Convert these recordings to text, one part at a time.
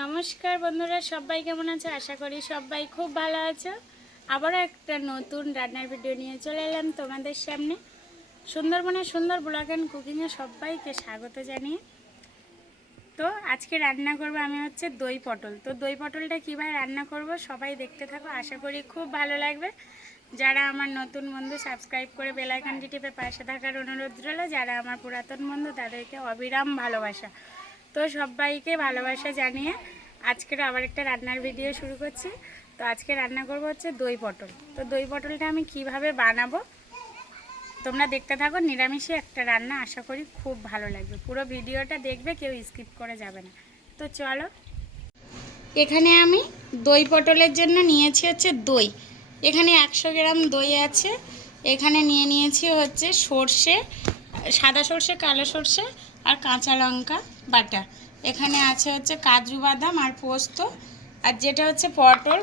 নমস্কার বন্ধুরা, সবাই কেমন আছো? আশা করি সবাই খুব ভালো আছো। আবারও একটা নতুন রান্নার ভিডিও নিয়ে চলে এলাম তোমাদের সামনে। সুন্দরবনের সুন্দর ব্লগ অ্যান্ড কুকিংয়ে সবাইকে স্বাগত জানিয়ে তো আজকে রান্না করব আমি হচ্ছে দই পটল। তো দই পটলটা কীভাবে রান্না করব সবাই দেখতে থাকো, আশা করি খুব ভালো লাগবে। যারা আমার নতুন বন্ধু সাবস্ক্রাইব করে বেল আইকনটি টিপে পাশে থাকার অনুরোধ রইল, যারা আমার পুরাতন বন্ধু তাদেরকে অবিরাম ভালোবাসা। তো সবাইকে ভালোবাসা জানিয়ে আজকের আবার একটা রান্নার ভিডিও শুরু করছি। তো আজকে রান্না করব হচ্ছে দই পটল। তো দই পটলটা আমি কিভাবে বানাবো তোমরা দেখতে থাকো। নিরামিষে একটা রান্না, আশা করি খুব ভালো লাগবে। পুরো ভিডিওটা দেখবে, কেউ স্কিপ করে যাবে না। তো চলো, এখানে আমি দই পটলের জন্য নিয়েছি হচ্ছে দই। এখানে 100 গ্রাম দই আছে। এখানে নিয়ে নিয়েছি হচ্ছে সর্ষে, সাদা সর্ষে, কালো সর্ষে আর কাঁচা লঙ্কা বাটা। এখানে আছে হচ্ছে কাজু বাদাম আর পোস্ত। আর যেটা হচ্ছে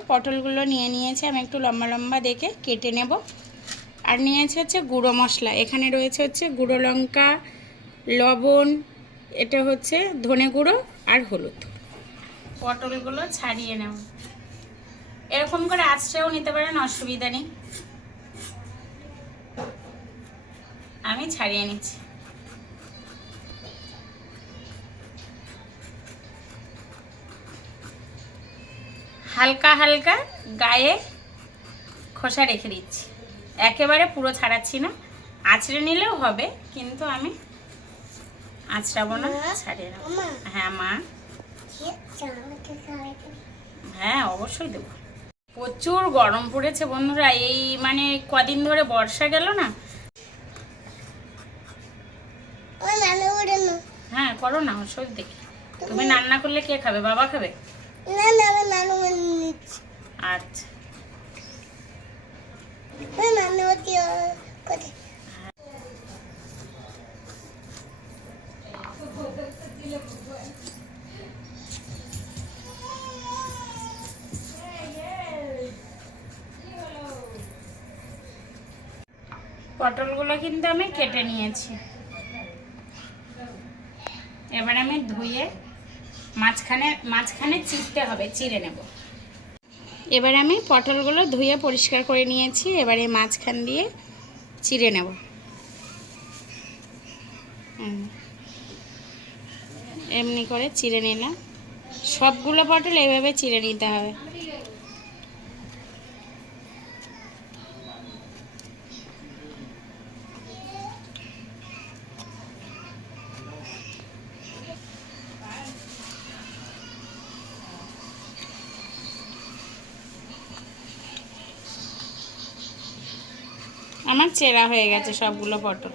পটলগুলো নিয়ে নিয়েছি আমি একটু লম্বা লম্বা দেখে কেটে নেব। আর নিয়েছে হচ্ছে গুঁড়ো মশলা। এখানে রয়েছে হচ্ছে গুঁড়ো লঙ্কা, লবণ, এটা হচ্ছে ধনে গুঁড়ো আর হলুদ। পটলগুলো ছাড়িয়ে নেব। এরকম করে আঁচড়েও নিতে পারেন, অসুবিধা নেই। আমি ছাড়িয়ে নিচ্ছি। হালকা হালকা গায়ে খোসা রেখে দিচ্ছি, একেবারে পুরো ছাড়াচ্ছি না। আঁচড়ে নিলেও হবে, কিন্তু আমি আঁচড়াবো না, ছাড়িয়ে নেব। হ্যাঁ মা, হ্যাঁ অবশ্যই দেবো। প্রচুর গরম পড়েছে বন্ধুরা, এই মানে কদিন ধরে বর্ষা গেল না। হ্যাঁ করো না, ওষুধ দেখি। তুমি রান্না করলে কে খাবে? বাবা খাবে? আচ্ছা পটলগুলো কিন্তু আমি কেটে নিয়েছি। এবার আমি ধুয়ে মাঝখানে চিরতে হবে, চিড়ে নেব। এবার আমি পটলগুলো ধুয়ে পরিষ্কার করে নিয়েছি। এবারে মাঝখান দিয়ে চিড়ে নেব। এমনি করে চিড়ে নিলাম। সবগুলো পটল এইভাবে চিড়ে নিতে হবে। আমার চেরা হয়ে গেছে সবগুলো পটল।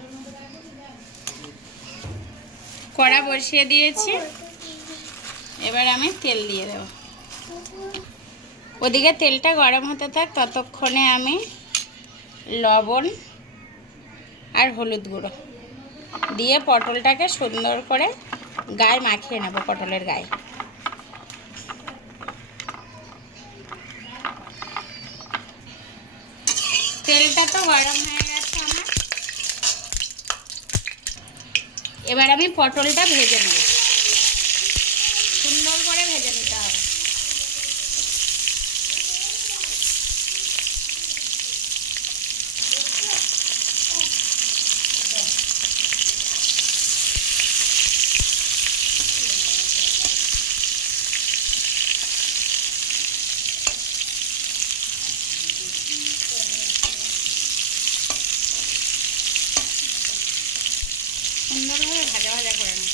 কড়া বসিয়ে দিয়েছি, এবার আমি তেল দিয়ে দেব। ওদিকে তেলটা গরম হতে থাক, ততক্ষণে আমি লবণ আর হলুদ গুঁড়ো দিয়ে পটলটাকে সুন্দর করে গায়ে মাখিয়ে নেব। পটলের গায়ে তেলটা তো গরম হয়ে গেছে আমার। এবার আমি পটলটা ভেজে নেব, সুন্দর করে ভেজে নিতে হবে। সুন্দরভাবে ভাজা ভাজা করে নেব।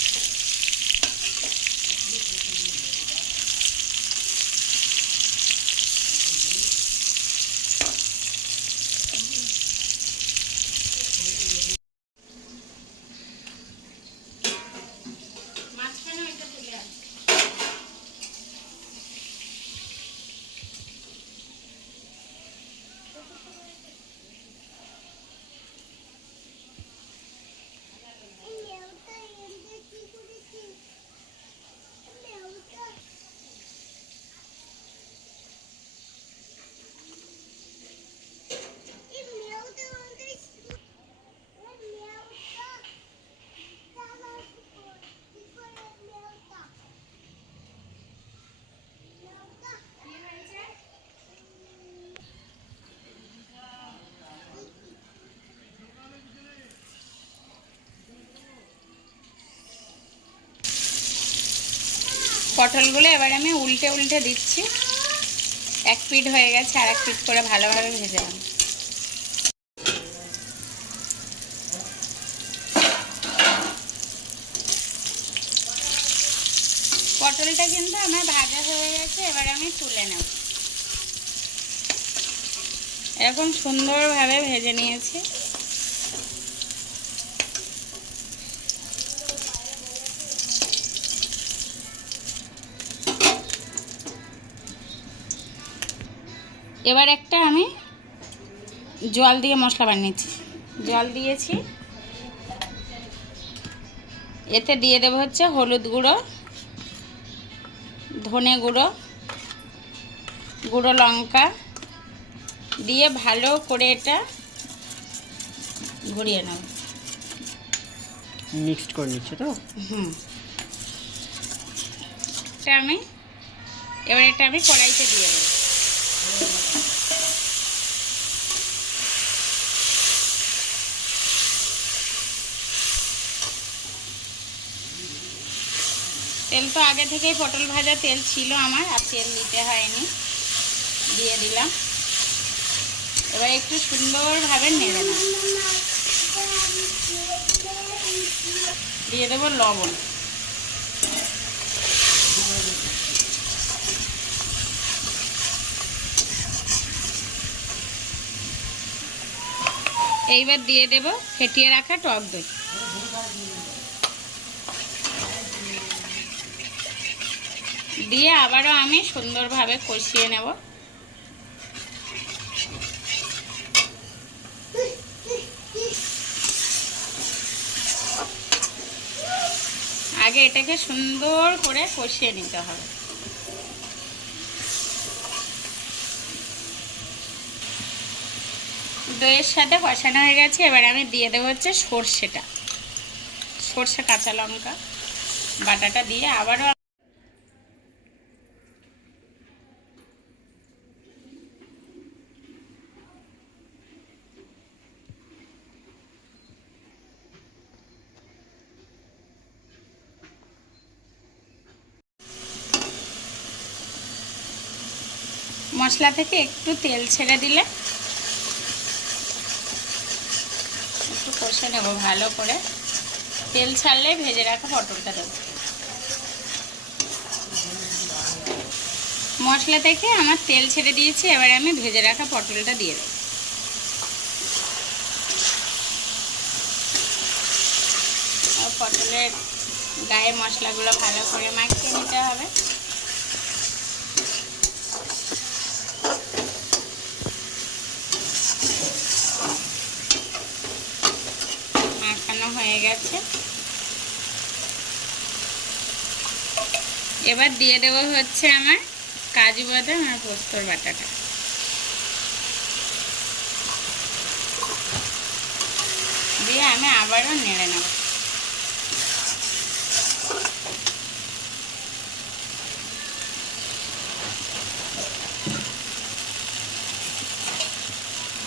পটলগুলো এবার আমি উল্টে উল্টে দিচ্ছি। এক পিঠ হয়ে গেছে, আর এক পিঠ করে ভালোভাবে ভেজে নেব। পটলটা কিন্তু আমার ভাজা হয়ে গেছে, এবার আমি তুলে নেব। এরকম সুন্দরভাবে ভেজে নিয়েছি। এবার একটা আমি জল দিয়ে মশলা বানিয়েছি, জল দিয়েছি। এতে দিয়ে দেবো হচ্ছে হলুদ গুঁড়ো, ধনে গুঁড়ো, গুঁড়ো লঙ্কা দিয়ে ভালো করে এটা ঘুরিয়ে নেব। মিক্সড করে নিচ্ছে তো। এবার এটা আমি কড়াইতে দিয়ে দেবো। তেল তো আগে থেকেই পটল ভাজা তেল ছিল আমার, আর তেল দিতে হয়নি, দিয়ে দিলাম। এবার একটু সুন্দরভাবে নেড়ে নেব। দিয়ে দেবো লবণ। এইবার দিয়ে দেব ফেটিয়ে রাখা টক দই। দিয়ে আবারও আমি সুন্দরভাবে কষিয়ে নেব। আগে এটাকে সুন্দর করে কষিয়ে নিতে হবে। দইয়ের সাথে কষানো হয়ে গেছে, এবার আমি দিয়ে দেবো হচ্ছে সর্ষেটা, সর্ষে কাঁচা লঙ্কা বাটাটা দিয়ে আবারও মশলা থেকে একটু তেল ছেড়ে দিলে একটু কষে নেব ভালো করে। তেল ছাড়লে ভেজে রাখা পটলটা দেবো। মশলা থেকে আমার তেল ছেড়ে দিয়েছি, এবার আমি ভেজে রাখা পটলটা দিয়ে দেবো। পটলের গায়ে মশলাগুলো ভালো করে মাখিয়ে নিতে হবে। মাখানো হয়ে গেছে, এবার দিয়ে দেবো হচ্ছে আমার কাজু বাদাম আর পোস্তর বাটাটা। দিয়ে আমি আবারও নেড়ে নেব।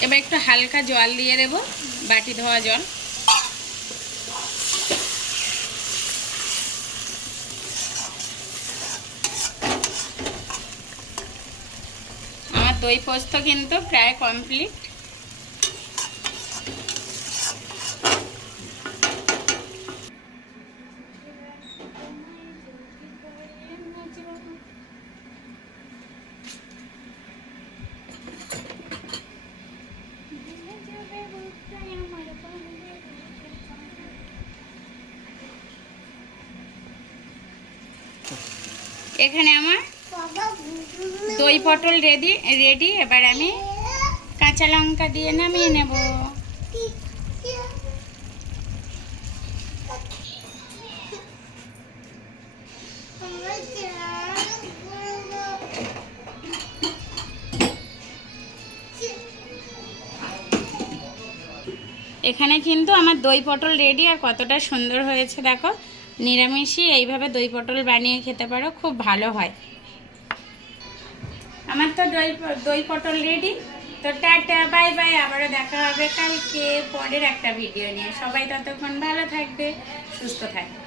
এবার একটু হালকা জল দিয়ে দেবো, বাটি ধোয়া জল। আমার দই পোস্ত কিন্তু প্রায় কমপ্লিট। এখানে আমার দই পটল রেডি। এবার আমি কাঁচা লঙ্কা দিয়ে নামিয়ে নেব। এখানে কিন্তু আমার দই পটল রেডি, আর কতটা সুন্দর হয়েছে দেখো। নিরামিষই এইভাবে দই পটল বানিয়ে খেতে পারো, খুব ভালো হয়। আমার তো দই পটল রেডি। তো টাটা, বাই বাই। আবারও দেখা হবে কালকে পরের একটা ভিডিও নিয়ে। সবাই ততক্ষণ ভালো থাকবে, সুস্থ থাকবে।